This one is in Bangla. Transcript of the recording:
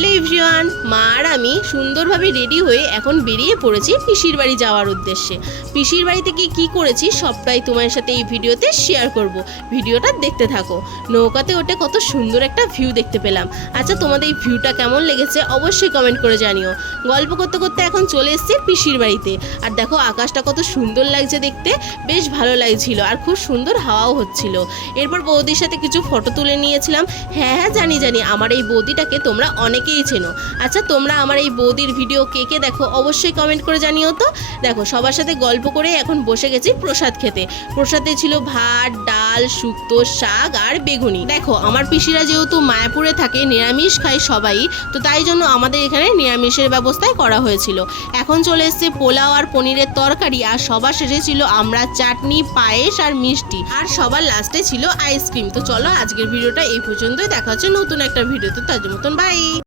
হ্যালো এভরিওয়ান, মা আর আমি সুন্দরভাবে রেডি হয়ে এখন বেরিয়ে পড়েছি পিসির বাড়ি যাওয়ার উদ্দেশ্যে। পিসির বাড়িতে গিয়ে কী করেছি সবটাই তোমার সাথে এই ভিডিওতে শেয়ার করব। ভিডিওটা দেখতে থাকো। নৌকাতে ওঠে কত সুন্দর একটা ভিউ দেখতে পেলাম। আচ্ছা, তোমাদের এই ভিউটা কেমন লেগেছে অবশ্যই কমেন্ট করে জানিও। গল্প করতে করতে এখন চলে এসেছি পিসির বাড়িতে। আর দেখো আকাশটা কত সুন্দর লাগছে দেখতে, বেশ ভালো লাগছিল আর খুব সুন্দর হাওয়াও হচ্ছিল। এরপর বৌদির সাথে কিছু ফটো তুলে নিয়েছিলাম। হ্যাঁ জানি আমার এই বৌদিটাকে তোমরা অনেকেই চেনো। আচ্ছা, তোমরা আমার এই বৌদির ভিডিও কে কে দেখো অবশ্যই কমেন্ট করে জানিও তো। দেখো সবার সাথে গল্প করে এখন বসে গেছি প্রসাদ খেতে। প্রসাদে ছিল ভাত, ডাল, শুক্তো, শাক আর বেগুনি। দেখো আমার পিসিরা যেহেতু মায়াপুরে থাকে, নিরামিষ খায় সবাই, তো তাই জন্য আমাদের এখানে নিরামিষের ব্যবস্থাই করা হয়েছিল। এখন চলে এসছে পোলাও আর পনিরের তরকারি, আর সবার শেষে ছিল আমরা চাটনি, পায়েস আর মিষ্টি, আর সবার লাস্টে ছিল আইসক্রিম। তো চলো আজকের ভিডিওটা এই পর্যন্তই, দেখা হচ্ছে নতুন একটা ভিডিওতে। তার মতন বাই।